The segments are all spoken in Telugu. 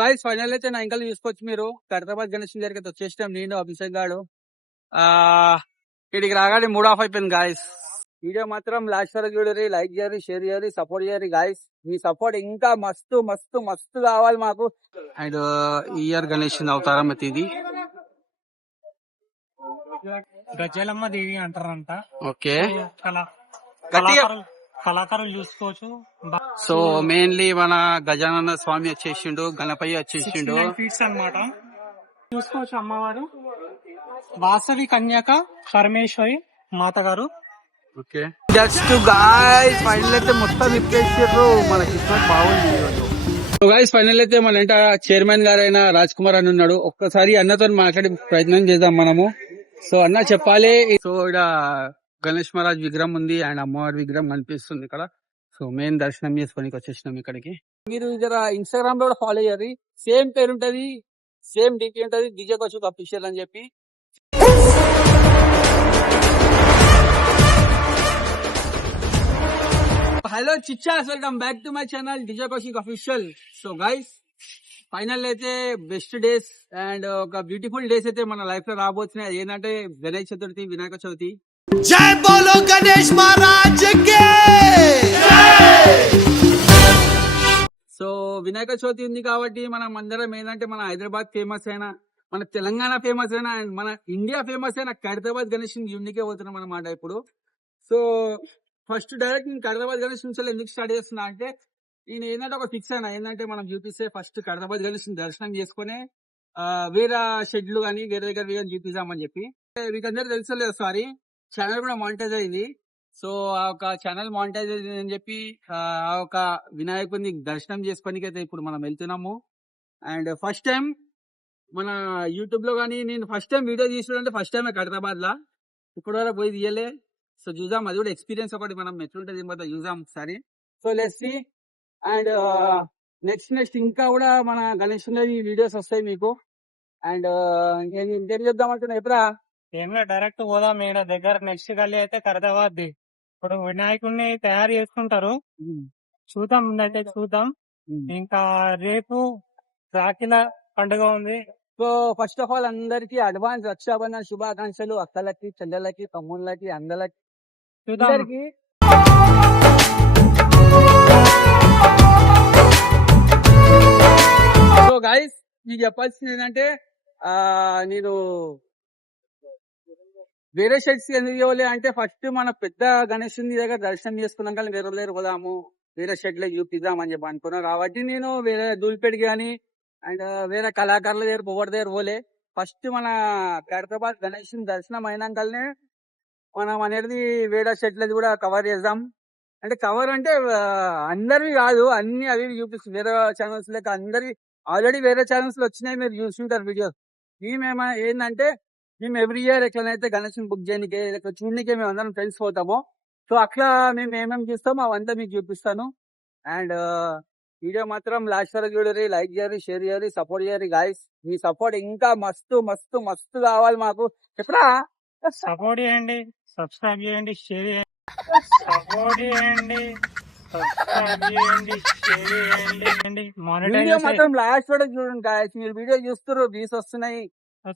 గాయ్స్ ఫైనల్ అయితే నా ఇంకా చూసుకోవచ్చు మీరు ఖైరతాబాద్ గణేష్ దగ్గరికి అయితే వచ్చేసాం. నేను అభిషేక్ గాడు ఇక్కడికి రాగానే మూడ్ ఆఫ్ అయిపోయింది గాయస్. వీడియో మాత్రం లాస్ట్ వరకు చూడరి, లైక్ చేయరు, షేర్ చేయరు, సపోర్ట్ చేయరు గాయస్. మీ సపోర్ట్ ఇంకా మస్తు మస్తు మస్తు కావాలి మాకు. అండ్ ఈ ఇయర్ గణేష్ అవతారం అయితే ఇది గజ్జలమ్మ దేవి అంటారంట. ఓకే, కళాకారులు చూసుకోవచ్చు. సో మెయిన్లీ మన గజానన స్వామి వచ్చేసిండు, గణపయ్య వచ్చేసిండు ఫీట్స్ అన్నమాట. చూసుకోవచ్చు అమ్మవారు వాసవి కన్యక పరమేశ్వరి మాత గారు. ఓకే, జస్ట్ గాయ్స్ ఫైనల్ అయితే మొత్తం ఇప్పేసారు. మన కిస్మత్ బాగుంది. సో గాయ్స్ ఫైనల్ అయితే మన ఏంట చైర్మన్ గారైన రాజ్ కుమార్ అని ఉన్నాడు. ఒక్కసారి అన్నతో మాట్లాడి ప్రయత్నం చేద్దాం మనము. సో అన్న చెప్పాలి. సో ఇక్కడ గణేష్ మహారాజ్ విగ్రహం ఉంది అండ్ అమ్మవారి విగ్రహం కనిపిస్తుంది ఇక్కడ. సో మెయిన్ దర్శనం చేసుకోనికి వచ్చేసినాం ఇక్కడికి. మీరు జర ఇన్స్టాగ్రామ్ లో కూడా ఫాలో అయ్యారు, సేమ్ పేరు ఉంటది, సేమ్ డీపీ ఉంటది, డీజే కౌశిక్ అఫీషియల్ అని చెప్పి. హలో చిచ్చాస్, welcome back to my channel DJ Kaushik official. So guys final అయితే బెస్ట్ డేస్ అండ్ ఒక బ్యూటిఫుల్ డేస్ అయితే మన లైఫ్ లో రాబోతున్నాయి. ఏంటంటే గణేష్ చతుర్థి, వినాయక చవితి. జై బోలో గణేష్ మహారాజ్ కి. సో వినాయక చవితి ఉంది కాబట్టి మనం అందరం ఏంటంటే మన హైదరాబాద్ ఫేమస్ అయినా, మన తెలంగాణ ఫేమస్ అయినా అండ్ మన ఇండియా ఫేమస్ అయినా ఖైరతాబాద్ గణేష్ యూనికే పోతున్నాం అన్నమాట ఇప్పుడు. సో ఫస్ట్ డైరెక్ట్ నేను ఖైరతాబాద్ గణేష్ నుంచి ఎందుకు స్టార్ట్ చేస్తున్నా అంటే, నేను ఏంటంటే ఒక ఫిక్స్ అయినా ఏంటంటే మనం చూపిస్తే ఫస్ట్ ఖైరతాబాద్ గణేష్ దర్శనం చేసుకునే వేరే షెడ్లు కానీ వేరే దగ్గర చూపిస్తామని చెప్పి. మీకు అందరూ తెలుసలేదు, సారీ ఛానల్ కూడా మానిటైజ్ అయింది. సో ఆ ఒక ఛానల్ మానిటైజ్ అయింది అని చెప్పి ఆ ఒక వినాయకుడిని దర్శనం చేసుకోనికి అయితే ఇప్పుడు మనం వెళ్తున్నాము. అండ్ ఫస్ట్ టైం మన యూట్యూబ్ లో కానీ నేను ఫస్ట్ టైం వీడియో తీసుకుంటే ఫస్ట్ టైం ఖైరతాబాద్ లా ఇప్పుడు వరకు పోయి తీయలే. సో చూద్దాం, అది కూడా ఎక్స్పీరియన్స్ ఒకటి మనం ఎట్లుంటది చూద్దాం ఒకసారి. So let's see. And next ఇంకా కూడా మన గణేష్ వీడియోస్ వస్తాయి మీకు. అండ్ ఇంకేం చెప్దాం అంటున్నా ఎప్పుడా ఏం డైరెక్ట్ పోదాం. ఈడ దగ్గర నెక్స్ట్ గల్లీ అయితే ఖైరతాబాద్. ఇప్పుడు వినాయకుడిని తయారు చేసుకుంటారు, చూద్దాం అంటే చూద్దాం. ఇంకా రేపు రాఖీల పండుగ ఉంది. సో ఫస్ట్ ఆఫ్ ఆల్ అందరికి అడ్వాన్స్ రక్షాబంధన్ శుభాకాంక్షలు. అక్కలకి, చెల్లెలకి, తమ్ముళ్ళకి, అందరికి అందరికి. సో గైస్ మీకు చెప్పాల్సింది ఏంటంటే నేను వేరే షెడ్స్ ఎందుకు ఇవ్వలే అంటే, ఫస్ట్ మన పెద్ద గణేశుని దగ్గర దర్శనం చేసుకున్నాక వేరే పోదాము, వేరే షెడ్ లో చూపిద్దాం అని చెప్పి అనుకున్నాను. కాబట్టి నేను వేరే దూల్పేటకి కానీ అండ్ వేరే కళాకారుల దగ్గర పొగడి దగ్గర పోలే. ఫస్ట్ మన ఖైరతాబాద్ గణేశుని దర్శనం అయినాకనే మనం అనేది వేరే షెడ్లది కూడా కవర్ చేద్దాం. అంటే కవర్ అంటే అందరివి కాదు, అన్ని అవి చూపిస్తుంది. వేరే ఛానల్స్ లేక అందరి ఆల్రెడీ వేరే ఛానల్స్ లో వచ్చినాయి, మీరు చూస్తుంటారు వీడియోస్. మేము ఏంటంటే మేము ఎవ్రీ ఇయర్ ఎట్లనైతే గణేష్ని బుక్ చేయడానికి చూడడానికి మేము అందరం ఫ్రెండ్స్ పోతామో, సో అట్లా మేము ఏమేమి చూస్తామో అవంతా మీకు చూపిస్తాను. అండ్ వీడియో మాత్రం లాస్ట్ వరకు చూడరి, లైక్ చేయరు, షేర్ చేయరు, సపోర్ట్ చేయరు గాయస్. మీ సపోర్ట్ ఇంకా మస్తు మస్తు మస్తు కావాలి మాకు. చెప్పరా సపోర్ట్ చేయండి, సబ్స్క్రైబ్ చేయండి, షేర్ చేయండి, సపోర్ట్ చేయండి, సబ్స్క్రైబ్ చేయండి, షేర్ చేయండి. వీడియో మాత్రం లాస్ట్ వరకు చూడండి గాయస్. మీరు వీడియో చూస్తారు, వ్యూస్ వస్తున్నాయి,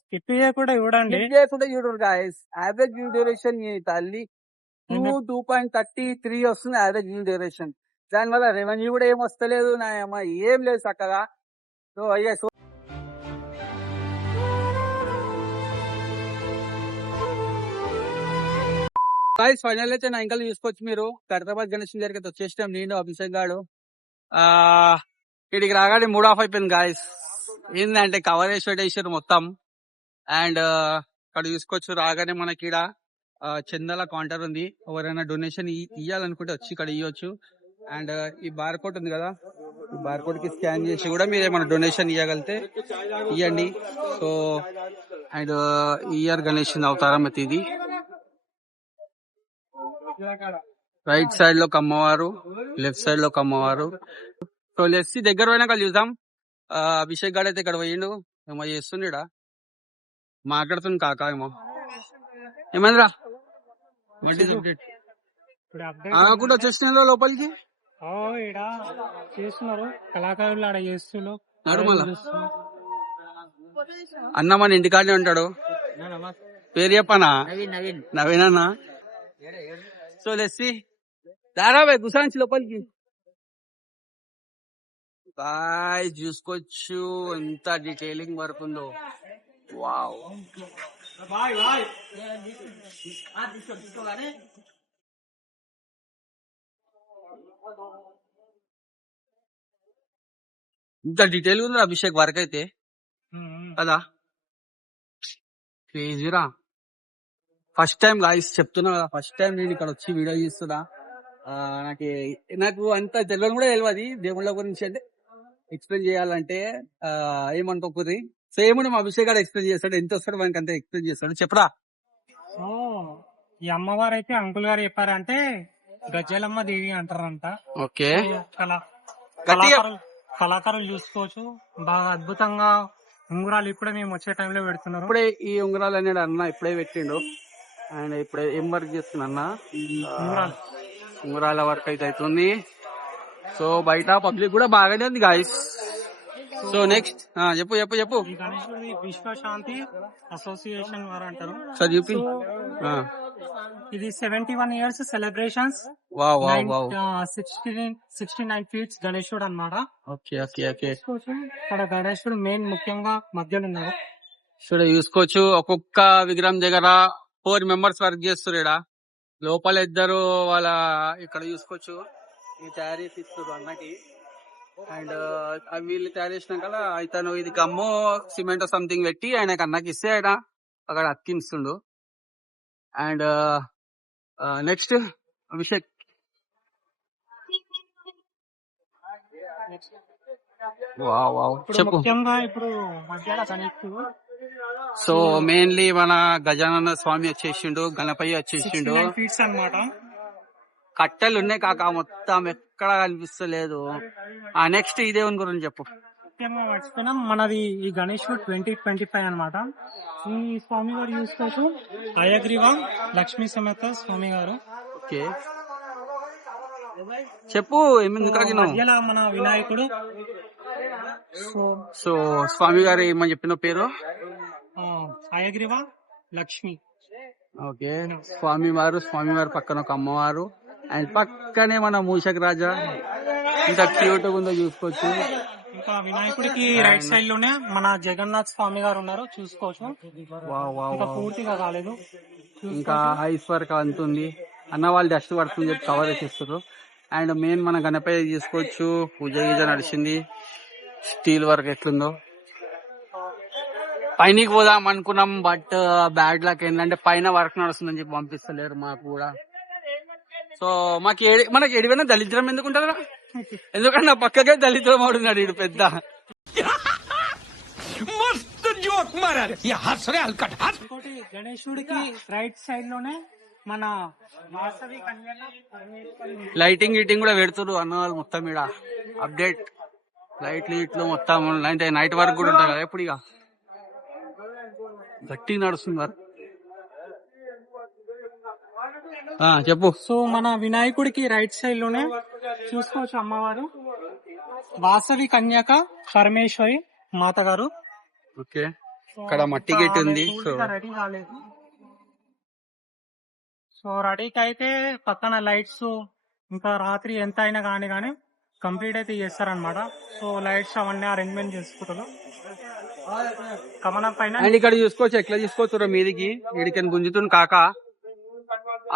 స్కిప్ కూడా చూడండి, చూడండి గాయస్. యావరేజ్ వ్యూ డ్యూరేషన్ తల్లి 2.33 వస్తుంది యావరేజ్ వ్యూ డ్యూరేషన్. దానివల్ల రెవెన్యూ కూడా ఏం వస్తలేదు, ఏం లేదు చక్కగా. సో అయ్యా గాయస్ ఫైనల్ అయితే నా ఇంకా చూసుకోవచ్చు మీరు ఖైరతాబాద్ గణేష్ దగ్గరికి అయితే వచ్చేసాం. నేను అభిషేక్ గాడు ఇక్కడికి రాగానే మూడ్ ఆఫ్ అయిపోయింది గాయస్. ఏంటంటే కవరేజ్ పెట్టేసారు మొత్తం. అండ్ అక్కడ చూసుకోవచ్చు రాగానే మనకి ఇక్కడ చందల కౌంటర్ ఉంది. ఎవరైనా డొనేషన్ ఇవ్వాలనుకుంటే వచ్చి ఇక్కడ ఇవ్వచ్చు. అండ్ ఈ బార్ కోడ్ ఉంది కదా, ఈ బార్ కోడ్ కి స్కాన్ చేసి కూడా మీరు ఏమైనా డొనేషన్ ఇవ్వగలిగితే ఇవ్వండి. సో అండ్ ఈ ఇయర్ గణేష్ అవతారం అయితే ఇది. రైట్ సైడ్ లో అమ్మవారు, లెఫ్ట్ సైడ్ లో అమ్మవారు. సో లెఫ్ట్ దగ్గర పోయినాక చూద్దాం. అభిషేక్ గారు అయితే ఇక్కడ పోయిండు, ఏమో చేస్తుండడా మాట్లాడుతుంది కాక ఏమో. ఏమైందిరా కూడా వచ్చేసిన లోపలికి చేస్తున్నారు కళాకారులు ఆడ చేస్తున్నారు. నడుమల అన్న మన ఇంటికాడనే ఉంటాడు. పేరు చెప్పనా? నవీన్ అన్న. సో లెస్సి దారాబాయ్ గుసాంచి లోపలికి బాయ్ చూసుకోవచ్చు ఎంత డీటెయిలింగ్ వర్క్ ఉందో. వావ్ ఇంత డీటెయిల్ ఉంది అభిషేక్ వర్క్ అయితే కదా, క్రేజీరా. ఫస్ట్ టైం గాయస్ చెప్తున్నా కదా, ఫస్ట్ టైం నేను ఇక్కడ వచ్చి వీడియో తీస్తున్నా. నాకు అంత తెలియని కూడా తెలియదు దేవుళ్ళ గురించి. అంటే ఎక్స్ప్లెయిన్ చేయాలంటే ఏమనుకోకూరి సేమ్ మా అభిషేక్ గారు ఎక్స్ప్లెయిన్ చేస్తాడు. ఎంత వస్తాడు మనకి అంత ఎక్స్ప్లెయిన్ చేస్తాడు. చెప్పరా. సో ఈ అమ్మవారు అయితే అంకుల్ గారు చెప్పారంటే గజ్జలమ్మ దేవి అంటారంట. ఓకే, కళాకారులు చూసుకోవచ్చు బాగా అద్భుతంగా. ఉంగరాలు ఇప్పుడే మేము వచ్చే టైంలో పెడుతున్నారు. ఇప్పుడే ఈ ఉంగరాలు అనేది అన్న ఇప్పుడే పెట్టిండు. ఆయన ఇప్పుడే ఏం వర్క్ చేస్తున్నా అన్న? ఉంగరాల వర్క్ అయితే అవుతుంది. సో బయట పబ్లిక్ కూడా బాగానే ఉంది గాయస్. సో నెక్స్ట్ చెప్పు చెప్పు చెప్పు. ఈ గణేశుడి విశ్వశాంతి అసోసియేషన్ వారు అంటారు. సార్ చూపి. ఇది 71 years సెలబ్రేషన్స్. 69 feet గణేశుడు అన్నమాట. Okay okay okay. ఇక్కడ గణేశుడు మెయిన్ ముఖ్యంగా మధ్యలో ఉన్నారు. చూసుకోవచ్చు ఒక్కొక్క విగ్రహం దగ్గర 4 members వర్క్ చేస్తారు. ఇక్కడ లోపల 2 వాళ్ళ ఇక్కడ చూసుకోవచ్చు ఈ తయారు చేసి ఇస్తారు అన్నకి. అండ్ వీళ్ళు తయారు చేసినాక ఇతను ఇది గమ్ము సిమెంట్ సంథింగ్ పెట్టి ఆయనకి అన్నకి ఇస్తే ఆయన అక్కడ అతికిస్తుండు. And next Abhishek. చెప్పు. ముఖ్యంగా ఇప్పుడు మధ్యలో గణేశుడు. సో మెయిన్లీ మన గజానన స్వామి వచ్చేసిండు, గణపయ్య వచ్చేసిండు. అన్నమాట. కట్టెలు ఉన్నాయి కాక మొత్తం ఎక్కడ కనిపిస్తలేదు. నెక్స్ట్ ఈ దేవుని గురించి చెప్పు. ముఖ్యంగా మర్చిపోయినాం మనది ఈ గణేశుడు 2025 అన్నమాట. ఈ స్వామి గారు చూసుకోవచ్చు అయగ్రీవ లక్ష్మీ సమేత స్వామి గారు. ఓకే చెప్పు. మధ్యలో మన వినాయకుడు. సో స్వామి గారు ఏమని చెప్పిన పేరు? అయగ్రీవ లక్ష్మి. ఓకే, స్వామివారు పక్కన ఒక అమ్మవారు అండ్ పక్కనే మన మూషక్ రాజా. ఇంత క్యూట్ ఉందో చూసుకోవచ్చు. ఇంకా వినాయకుడికి రైట్ సైడ్ లోనే మన జగన్నాథ్ స్వామి గారు ఉన్నారు చూసుకోవచ్చు. ఇంకా పూర్తిగా కాలేదు. ఇంకా ఐస్ వర్క్ అంతుంది అన్న వాళ్ళు డస్ట్ పడుతుంది చెప్పి కవర్ చేసేస్తారు. అండ్ మెయిన్ మన గణపయ్య చూసుకోవచ్చు పూజ గీజ నడిచింది. స్టీల్ వర్క్ ఎట్లుందో. పైనకి పోదాం అనుకున్నాం బట్ బ్యాడ్ లక్ ఏంటంటే పైన వర్క్ నడుస్తుందని చెప్పి పంపిస్తలేరు మాకు కూడా. సో మనకి ఎడివైనా దళిద్రం ఎందుకుంటారా? ఎందుకంటే నా పక్కకే దళిద్రం ఆడున్నాడు ఈడు పెద్ద. గణేశుడికి రైట్ సైడ్ లోనే మన లైటింగ్ గీటింగ్ కూడా పెడుతున్నారు అన్న వాళ్ళు మొత్తం. ఈడ అప్డేట్ లైట్లు ఇట్లు మొత్తం నైట్ వరకు కూడా ఉంటాయి కదా. ఎప్పుడు ఇక గట్టి నడుస్తుంది వర్క్. చెప్పు. సో మన వినాయకుడికి రైట్ సైడ్ లోనే చూసుకోవచ్చు అమ్మవారు వాసవి కన్యక పరమేశ్వరి మాత గారు. ఓకే, ఇక్కడ మట్టి గేట్ ఉంది. రెడీ కాలేదు. సో రెడీకి అయితే పక్కన లైట్స్ ఇంకా రాత్రి ఎంత అయినా కానీ కంప్లీట్ అయితే చేస్తారనమాట. సో లైట్స్ అవన్నీ అరేంజ్మెంట్ చేసుకుంటారు కమలం పైన. అండ్ ఇక్కడ చూసుకోవచ్చు ఎట్లా చూసుకోవచ్చు మీదికి వీడికి గుంజుతుంది కాక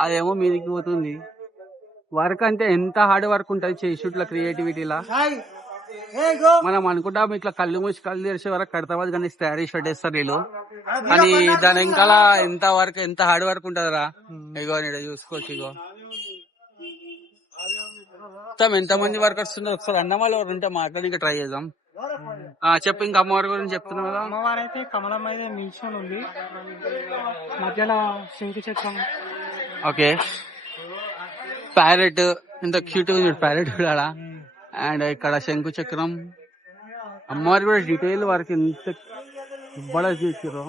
అదేమో మీదికి పోతుంది. వర్క్ అంటే ఎంత హార్డ్ వర్క్ ఉంటుంది చేసేట్ల క్రియేటివిటీలా. మనం అనుకుంటాం ఇట్లా కళ్ళు మూసి కళ్ళు తెరిచే వరకు కడతాబాద్ కానీ తయారీ షర్ట్ వేస్తారు వీళ్ళు. కానీ దాని వెనకాల ఎంత వర్క్ ఎంత హార్డ్ వర్క్ ఉంటదిరా. ఇగో ఇక్కడ చూసుకోవచ్చు. ఇగో మొత్తం ఎంత మంది వర్కర్స్ ఉన్నారు. ఒకసారి అన్న వాళ్ళు ఎవరు ఉంటే మాట్లాడి ట్రై చేద్దాం. చెప్పు. ఇంకా అమ్మవారి గురించి చెప్తున్నావు కదా. అమ్మవారు అయితే కమలం అయితే నిల్చొని ఉంది మధ్యలో శంకు చక్రం. ఓకే, ప్యారెట్ ఎంత క్యూట్ ఉంది ప్యారెట్ కూడా. అండ్ ఇక్కడ శంకు చక్రం. అమ్మవారి కూడా డీటెయిల్ వర్క్ ఎంత బాగా చేసారు.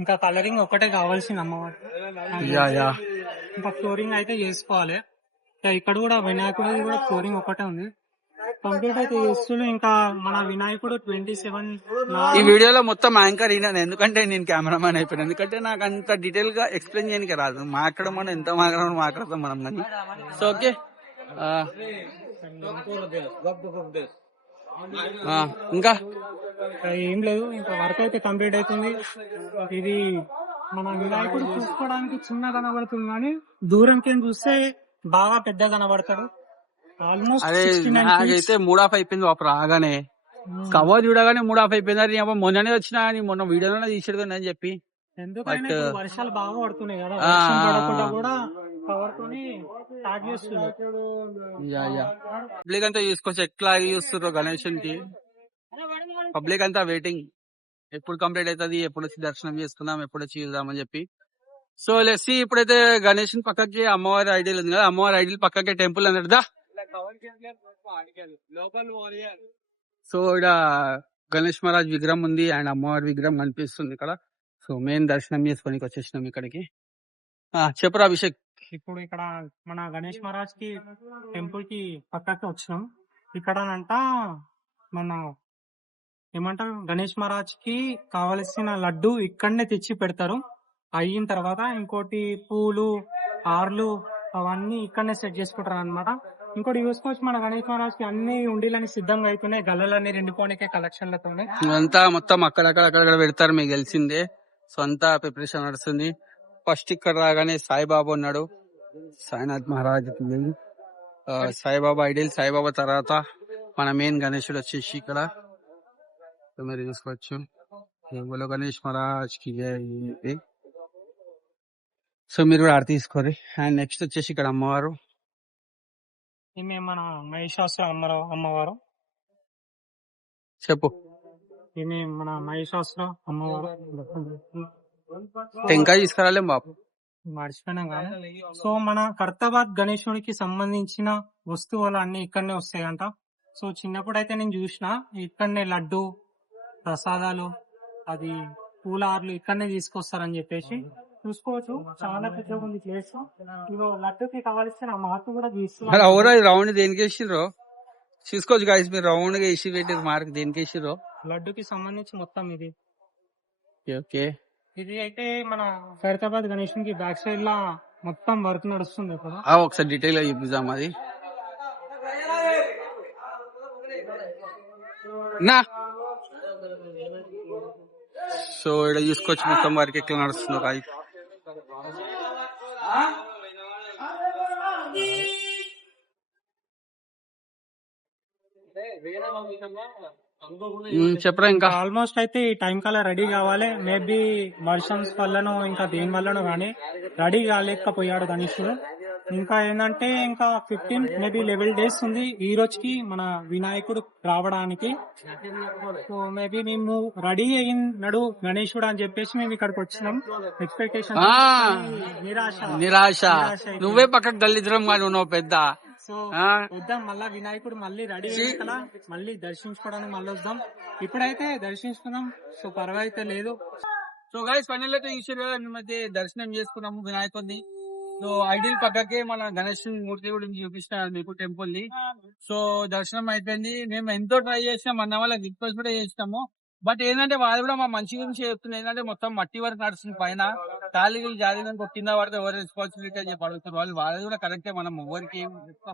ఇంకా కలరింగ్ ఒకటే కావాల్సింది అమ్మవారు. ఇంకా ఫ్లోరింగ్ అయితే చేసుకోవాలి. ఇక్కడ కూడా వినాయకుడు కూడా ఫ్లోరింగ్ ఒకటే ఉంది. కంప్లీట్ అయితే చేస్తున్నారు. ఇంకా మన వినాయకుడు 27 ఈ వీడియోలో మొత్తం యాంకర్ ఈయన, ఎందుకంటే నేను కెమెరామ్యాన్ అయిపోయాను. ఎందుకంటే నాకు అంత డీటెయిల్ గా ఎక్స్ప్లెయిన్ చేయడానికి రాదు. మాట్లాడమని ఎంత మాట్లాడతాం మనం కానీ. సో ఓకే, ఇంకా ఏం లేదు, ఇంకా వర్క్ అయితే కంప్లీట్ అవుతుంది. ఇది మన వినాయకుడు చూసుకోవడానికి చిన్న కనబడుతుంది కానీ దూరంకి చూస్తే బాగా పెద్ద కనబడతాడు. ఆల్మోస్ట్ అదే 69 నాకైతే మూడ్ ఆఫ్ అయిపోయింది రాగానే. కవర్ చూడగానే మూడ్ ఆఫ్ అయిపోయింది. అది మొన్ననే వచ్చినా అని మొన్న వీడియోలోనే తీసాడు అని చెప్పి. ఎందుకంటే ఇప్పుడు వర్షాలు బాగా పడుతున్నాయి కదా, వర్షం పడకుండా కూడా కవర్ తోని స్టార్ట్ చేస్తున్నారు. పబ్లిక్ అంతా చూసుకోవచ్చు ఎట్లా చూస్తున్నారు గణేశన్ కి. పబ్లిక్ అంతా వెయిటింగ్ ఎప్పుడు కంప్లీట్ అవుతుంది, ఎప్పుడు వచ్చి దర్శనం చేసుకుందాం, ఎప్పుడు వచ్చి చూద్దామని చెప్పి. సో లెస్సి ఇప్పుడైతే గణేశన్ పక్కకి అమ్మవారి ఐడియల్ ఉంది కదా, అమ్మవారి ఐడియల్ పక్కకి టెంపుల్ అన్నట్టు దా. సో ఇక్కడ గణేష్ మహారాజ్ విగ్రహం ఉంది అండ్ అమ్మవారి విగ్రహం కనిపిస్తుంది ఇక్కడ. సో మెయిన్ దర్శనం చేసుకొని వచ్చేసినాం ఇక్కడికి. చెప్పరా అభిషేక్. ఇప్పుడు ఇక్కడ మన గణేష్ మహారాజ్ కి టెంపుల్ కి పక్కకి వచ్చినాం. ఇక్కడ అంట మన ఏమంటారు, గణేష్ మహారాజ్ కి కావలసిన లడ్డు ఇక్కడనే తెచ్చి పెడతారు. అయిన తర్వాత ఇంకోటి పూలు, ఆర్లు అవన్నీ ఇక్కడనే సెట్ చేసుకుంటారు అనమాట. ఇంకోటి చూసుకోవచ్చు, మన గణేష్ మహారాజ్ కి అన్ని ఉండిలని సిద్ధంగా అవుతున్నాయి, గల్లలన్నీ రెండుకోనికే కలెక్షన్లతోనే. అంతా మొత్తం అక్కడక్కడ పెడతారు, మీకు తెలిసిందే. సో అంతా ప్రిపరేషన్ నడుస్తుంది. ఫస్ట్ ఇక్కడ రాగానే సాయిబాబా ఉన్నాడు, సాయినాథ్ మహారాజ్. సాయిబాబా ఐడియల్ సాయిబాబా తర్వాత మన మెయిన్ గణేశుడు వచ్చేసి ఇక్కడ మీరు చూసుకోవచ్చు. బోలో గణేష్ మహారాజ్ కి జై. సో మీరు కూడా ఆడ తీసుకోరు. అండ్ నెక్స్ట్ వచ్చేసి ఇక్కడ అమ్మవారు, ఈమె మన మహిషాసుర అమ్మవారు. చెప్పు. ఈమె మన మహిషాసుర అమ్మవారు. టెంకాయ తీసుకురాలేం బాబు, మర్చిపోయినాం కానీ. సో మన కర్తబాద్ గణేశుడికి సంబంధించిన వస్తువులు అన్ని ఇక్కడనే వస్తాయంట. సో చిన్నప్పుడు అయితే నేను చూసిన ఇక్కడనే లడ్డు, ప్రసాదాలు, అది పూలార్లు ఇక్కడనే తీసుకొస్తారని చెప్పేసి. చూసుకోవచ్చు, చాలా పెద్దగా ఉంది ప్లేస్. ఇదో లడ్డుకి కావాల్సిన మార్కు కూడా తీసుకున్నారు. రౌండ్ దేనికి వేసిర్రో చూసుకోవచ్చు గాయస్, మీరు రౌండ్ గా వేసి పెట్టారు మార్క్ దేనికి వేసిర్రో. లడ్డుకి సంబంధించి మొత్తం ఇది. ఓకే, ఇది అయితే మన ఖైరతాబాద్ గణేశునికి బ్యాక్ సైడ్ లా మొత్తం వర్క్ నడుస్తుంది ఇక్కడ. ఒకసారి డీటెయిల్ గా చూపిద్దాం అది నా. సో ఇక్కడ చూసుకోవచ్చు మొత్తం వర్క్ ఎట్లా నడుస్తుందో గాయస్. చెప్పరా. ఇంకా ఆల్మోస్ట్ అయితే ఈ టైం కల్లా రెడీ కావాలి. మేబీ వర్షం వల్లనో ఇంకా దేని వల్లనో కానీ రెడీ కాలేకపోయాడు గణేశుడు. ఇంకా ఏంటంటే ఇంకా 15 మేబీ 11 days ఉంది ఈ రోజుకి మన వినాయకుడు రావడానికి. సో మేబీ మేము రెడీ అయినాడు గణేశుడు అని చెప్పేసి మేము ఇక్కడికి వచ్చినాం. ఎక్స్పెక్టేషన్ నిరాశ. నువ్వే పక్కకు దళిద్రం కానీ ఉన్నావు పెద్ద. సో వద్దాం మళ్ళా వినాయకుడు మళ్ళీ రెడీ కదా, మళ్ళీ దర్శించుకోవడానికి మళ్ళీ వద్దాం. ఇప్పుడైతే దర్శించుకున్నాం, సో పర్వాయితే లేదు. సో గైస్ ఫైనల్ అయితే ఈశ్వర్ మధ్య దర్శనం చేసుకున్నాము వినాయకుడిని. సో ఐడియల్ పక్కకే మన గణేష్ మూర్తి గురించి చూపిస్తున్నాను మీకు టెంపుల్ ని. సో దర్శనం అయిపోయింది. మేము ఎంతో ట్రై చేసినాం, అన్న వాళ్ళకి రిక్వెస్ట్ కూడా చేసినాము. బట్ ఏంటంటే వాళ్ళు కూడా మా మంచి గురించి చెప్తున్నారు. ఏంటంటే మొత్తం మట్టి వరకు నడుస్తుంది పైన, ఖాళీలు జాలీగా కింద పడితే ఎవరు రెస్పాన్సిబిలిటీ అని చెప్పి అడుగుతారు వాళ్ళు కూడా కరెక్టే. మనం ఎవరికి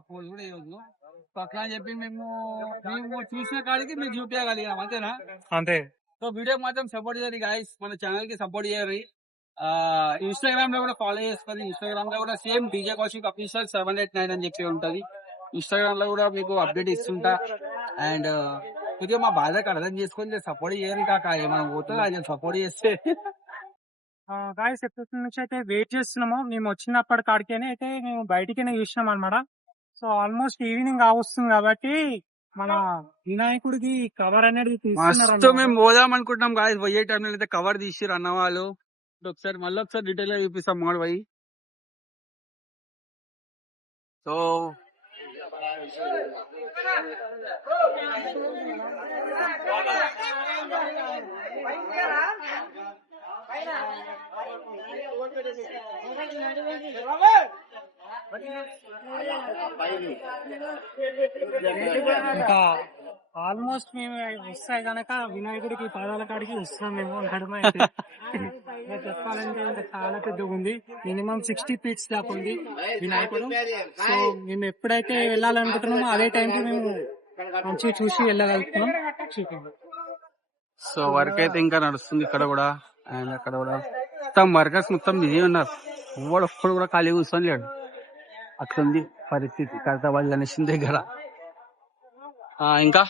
పోలు కూడా ఇవ్వదు. సో అట్లా అని చెప్పి మేము చూసిన కాడికి మేము చూపించగలిగినాం, అంతేనా? అంతే. సో వీడియో మాత్రం సపోర్ట్ చేయాలి గాయస్, మన ఛానల్ కి సపోర్ట్ చేయాలి. ఇన్స్టాగ్రామ్ లో కూడా ఫాలో చేసుకొని, ఇన్స్టాగ్రామ్ లో కూడా సేమ్ డీజే కౌశిక్ అఫీషియల్ 789 అని చెప్పి ఉంటది. ఇన్స్టాగ్రామ్ లో కూడా మీకు అప్డేట్ ఇస్తుంటా. అండ్ కొద్దిగా మా బాధకు అర్థం చేసుకొని సపోర్ట్ చేయాలి కాక, ఏమైనా పోతుంది అది సపోర్ట్ చేస్తే. గాయస్ ఎప్పటి నుంచి అయితే వెయిట్ చేస్తున్నామో, మేము వచ్చినప్పటి కాడికైనా అయితే మేము బయటికైనా చూసినాం అనమాట. సో ఆల్మోస్ట్ ఈవినింగ్ వస్తుంది కాబట్టి మన వినాయకుడికి కవర్ అనేది మస్తు మేము పోదాం అనుకుంటున్నాం గాయస్. పోయే టైంలో అయితే కవర్ తీసిరు అన్న వాళ్ళు. ఒకసారి మళ్ళీ ఒకసారి డీటెయిల్ గా చూపిస్తాం మోడ్ పోయి. సో ఇంకా ఆల్మోస్ట్ మేము వస్తాయి కనుక వినాయకుడికి పాదాల కాడికి వస్తున్నాం మేము నడుమ అయితే. ఇంకా చెప్పాలంటే ఇంకా చాలా పెద్దగా ఉంది, మినిమం 60 ఫీట్స్ దాకా ఉంది వినాయకుడు. సో మేము ఎప్పుడైతే వెళ్ళాలనుకుంటున్నామో అదే టైంకి మేము మంచిగా చూసి వెళ్ళగలుగుతున్నాం. చూడండి. సో వర్క్ అయితే ఇంకా నడుస్తుంది ఇక్కడ కూడా, అండ్ అక్కడ కూడా మొత్తం వర్కర్స్ మొత్తం బిజీ ఉన్నారు. ఒక్కడు కూడా ఖాళీ కూర్చొని లేడు. అట్లుంది పరిస్థితి ఖైరతాబాద్ గణేష్ దగ్గర. ఇంకా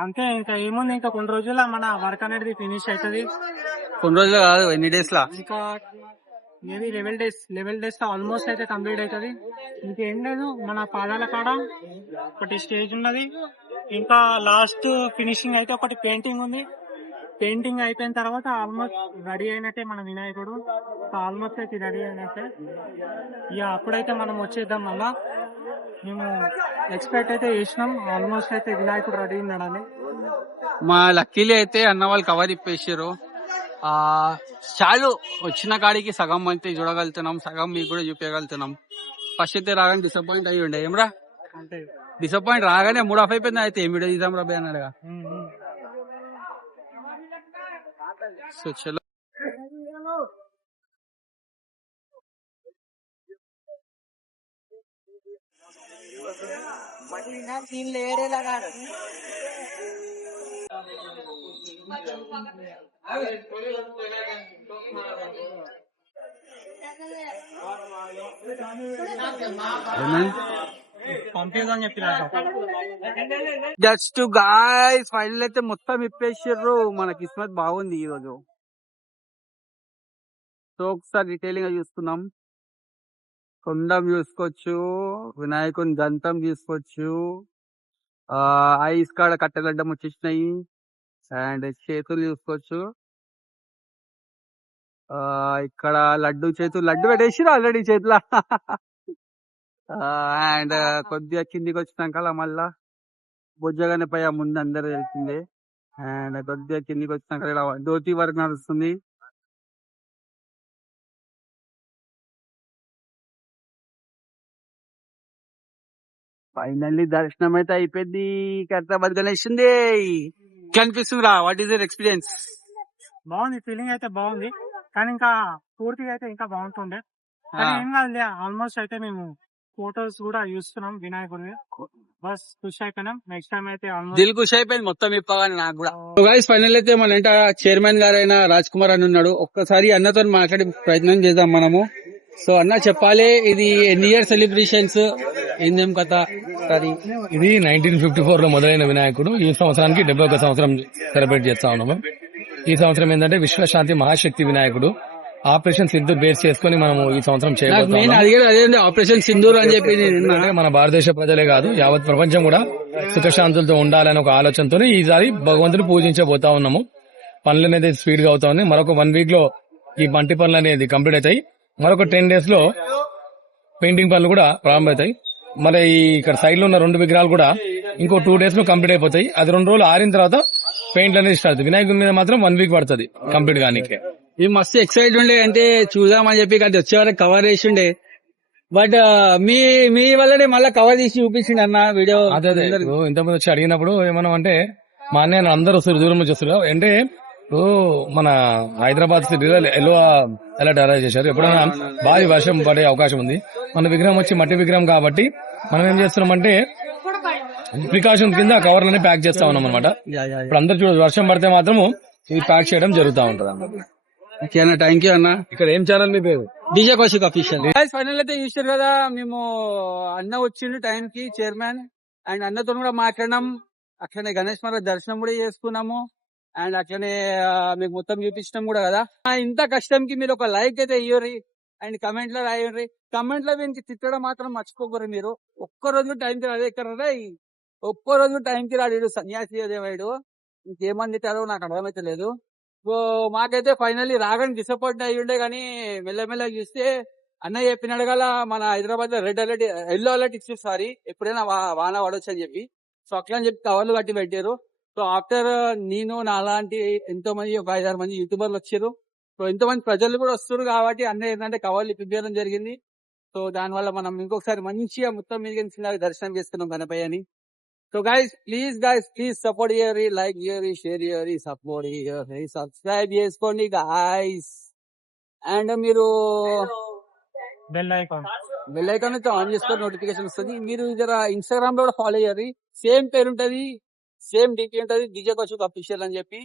అంతే, ఇంకా ఏముంది, ఇంకా కొన్ని రోజుల్లో మన వర్క్ అనేది ఫినిష్ అవుతుంది. కొన్ని రోజులు కాదు, ఎన్ని డేస్ లా, ఇంకా మేబీ 11 days ఆల్మోస్ట్ అయితే కంప్లీట్ అవుతుంది. ఇంకేం లేదు, మన పాదాల కాడ ఒకటి స్టేజ్ ఉన్నది, ఇంకా లాస్ట్ ఫినిషింగ్ అయితే ఒకటి పెయింటింగ్ ఉంది. పెయింటింగ్ అయిపోయిన తర్వాత ఆల్మోస్ట్ రెడీ అయినట్టే మన వినాయకుడు. ఆల్మోస్ట్ అయితే రెడీ అయినట్టే. ఇక అప్పుడైతే మనం వచ్చేద్దాం. మళ్ళా మేము ఎక్స్పెక్ట్ అయితే చేసినాం ఆల్మోస్ట్ అయితే వినాయకుడు రెడీ ఉన్నాడని. మా లక్కీలీ అయితే అన్న వాళ్ళు కవర్ ఇప్పేసారు. చాలు వచ్చిన కాడికి సగం అయితే చూడగలుగుతున్నాం, సగం మీకు కూడా చూపించగలుగుతున్నాం. ఫస్ట్ అయితే రాగానే డిసప్పాయింట్ అయ్యి ఉండే, ఏమరా అంటే డిసప్పాయింట్ రాగానే మూడ్ ఆఫ్ అయిపోయింది. అయితే ఏం వీడియో తీద్దాం రాబోయే అన్నాడుగా. సో చలో పంపిద్దాం చెప్పి జస్ట్ గాయ్స్ ఫైనల్ అయితే మొత్తం ఇప్పేసారు. మన కిస్మత్ బాగుంది ఈ రోజు. సో ఒకసారి డీటెయిలింగ్ గా చూసుకుందాం. కొండం చూసుకోవచ్చు, వినాయకుని దంతం చూసుకోవచ్చు, ఐస్ కాడ కట్టగడ్డం వచ్చేసినాయి, అండ్ చేతులు చూసుకోవచ్చు. ఇక్కడ లడ్డు పెట్టేసిరు ఆల్రెడీ చేతుల. అండ్ కొద్దిగా కిందికి వచ్చినాక మళ్ళా బొజ్జగానే పై ముందు అందరు వెళ్తుంది. అండ్ కొద్దిగా కిందికి వచ్చినాక ఇలా ధోతి వరకు నడుస్తుంది. ఫైనల్లీ దర్శనం అయితే అయిపోయింది. ఖైరతాబాద్ గణేష్ ఉంది. కనిపిస్తుందిరా, వాట్ ఈస్ యర్ ఎక్స్పీరియన్స్? బాగుంది, ఫీలింగ్ అయితే బాగుంది, కానీ ఇంకా పూర్తిగా అయితే ఇంకా బాగుంటుండే. కానీ ఏం కాదు, ఆల్మోస్ట్ అయితే మేము ఫోటోస్ కూడా చూస్తున్నాం వినాయకుడి. బస్ ఖుషి అయిపోయినాం. నెక్స్ట్ టైం అయితే దిల్ ఖుషి అయిపోయింది మొత్తం ఇప్పగానే నాకు కూడా. గైస్ ఫైనల్ అయితే మన వెంట చైర్మన్ గారైన రాజ్ కుమార్ అని ఉన్నాడు. ఒక్కసారి అన్నతో మాట్లాడే ప్రయత్నం చేద్దాం మనము. సో అన్న చెప్పాలి, ఇది ఎన్ని ఇయర్ సెలబ్రేషన్స్, ఏందేం కథ? ఇది 1954 లో మొదలైన వినాయకుడు ఈ సంవత్సరానికి 71 సంవత్సరం సెలబ్రేట్ చేస్తా ఉన్నాము. ఈ సంవత్సరం ఏంటంటే విశ్వశాంతి మహాశక్తి వినాయకుడు ఆపరేషన్ సింధూర్ బేస్ చేసుకుని మనము ఈ సంవత్సరం చేయబోతున్నాం. ఆపరేషన్ సింధూర్ అని చెప్పి అంటే మన భారతదేశ ప్రజలే కాదు, యావత్ ప్రపంచం కూడా సుఖశాంతులతో ఉండాలనే ఒక ఆలోచనతో ఈసారి భగవంతుని పూజించబోతా ఉన్నాము. పనులు అనేది స్పీడ్ గా అవుతా ఉన్నాయి. మరొక 1 week లో ఈ మంటి పనులు అనేది కంప్లీట్ అవుతాయి. మరొక 10 days లో పెయింటింగ్ పనులు కూడా ప్రారంభమవుతాయి. మరి ఇక్కడ సైడ్ లో ఉన్న 2 విగ్రహాలు కూడా ఇంకో 2 days లో కంప్లీట్ అయిపోతాయి. అది 2 రోజులు ఆరిన తర్వాత పెయింట్లు అనేది స్టార్ట్. వినాయకుడి మీద మాత్రం 1 week పడుతుంది కంప్లీట్ గానికి. ఇది మస్తు ఎక్సైట్ ఉండే, అంటే చూద్దామని చెప్పి అది వచ్చే వరకు కవర్ చేసి ఉండే. బట్ మీ వల్లనే మళ్ళీ కవర్ చేసి చూపించిండి అన్న వీడియో. అదే ఇంతకుముందు వచ్చి అడిగినప్పుడు ఏమన్నా అంటే మా అన్నయ్య అందరూ వస్తారు, దూరం నుంచి వస్తారు. అంటే మన హైదరాబాద్ సిటీలో ఎల్లో అలర్ట్ అరేంజ్ చేశారు. ఎప్పుడైనా భారీ వర్షం పడే అవకాశం ఉంది. మన విగ్రహం వచ్చి మట్టి విగ్రహం కాబట్టి మనం ఏం చేస్తున్నామంటే ప్రికాషన్ కింద కవర్లని ప్యాక్ చేస్తా ఉన్నాం అనమాట. ఇప్పుడు అందరు చూడదు, వర్షం పడితే మాత్రము ఇది ప్యాక్ చేయడం జరుగుతూ ఉంటది అన్నమాట. థ్యాంక్ యూ అన్న. ఇక్కడ ఏం ఛానల్ మీ పేరు? DJ Kaushik official. ఫైనల్ అయితే చూసారు కదా, మేము అన్న వచ్చిండు టైం కి, చైర్మన్, అండ్ అన్నతో కూడా మాట్లాడినాం. అట్లనే గణేష్ మహారాజ్ దర్శనం కూడా చేసుకున్నాము. అండ్ అట్లనే మీకు మొత్తం చూపించడం కూడా కదా. ఇంత కష్టంకి మీరు ఒక లైక్ అయితే ఇయ్యరి, అండ్ కమెంట్ లో రాయండి. కమెంట్ లో వీనికి తిట్టడం మాత్రం మర్చిపోకరు మీరు. ఒక్కరోజు టైంకి రాదు, ఎక్కడ ఒక్కరోజు టైంకి రాడు సన్యాసి అదేవాడు. ఇంకేమని తిట్టారో నాకు అర్థమైతే లేదు. సో మాకైతే ఫైనల్లీ రాగానే డిసప్పాయింట్ అయ్యి ఉండే, కానీ మెల్లమెల్లగా చూస్తే అన్న చెప్పినాడు కదా మన హైదరాబాద్ లో రెడ్ అలర్ట్, ఎల్లో అలర్ట్ ఇచ్చి సారీ ఎప్పుడైనా వాన పడవచ్చు అని చెప్పి. సో అట్లా అని చెప్పి కవర్లు కట్టి పెట్టారు. సో ఆఫ్టర్ నేను నాలాంటి ఎంతో మంది ఒక 5-6 మంది యూట్యూబర్లు వచ్చారు. సో ఎంతో మంది ప్రజలు కూడా వస్తారు కాబట్టి అన్న ఏంటంటే కవర్లు ఇప్పించడం జరిగింది. సో సో దాని వల్ల మనం ఇంకొకసారి మంచిగా మొత్తం మీద చిన్నగా దర్శనం చేసుకున్నాం గణపయ్యని. సో ప్లీజ్ సపోర్ట్ చేయరి, లైక్ చేయరి, షేర్ చేయరి, సపోర్ట్ చేయరి, సబ్స్క్రైబ్ చేసుకోండి గాయస్. అండ్ మీరు బెల్ ఐకాన్ బెల్ ఐకాన్ అయితే ఆన్ చేసుకొని నోటిఫికేషన్ వస్తుంది. మీరు జర ఇన్స్టాగ్రామ్ లో కూడా ఫాలో చేయరి, సేమ్ పేరు ఉంటది, సేమ్ డీపీ ఉంటది, డీజే కౌశిక్ అఫీషియల్ అని చెప్పి.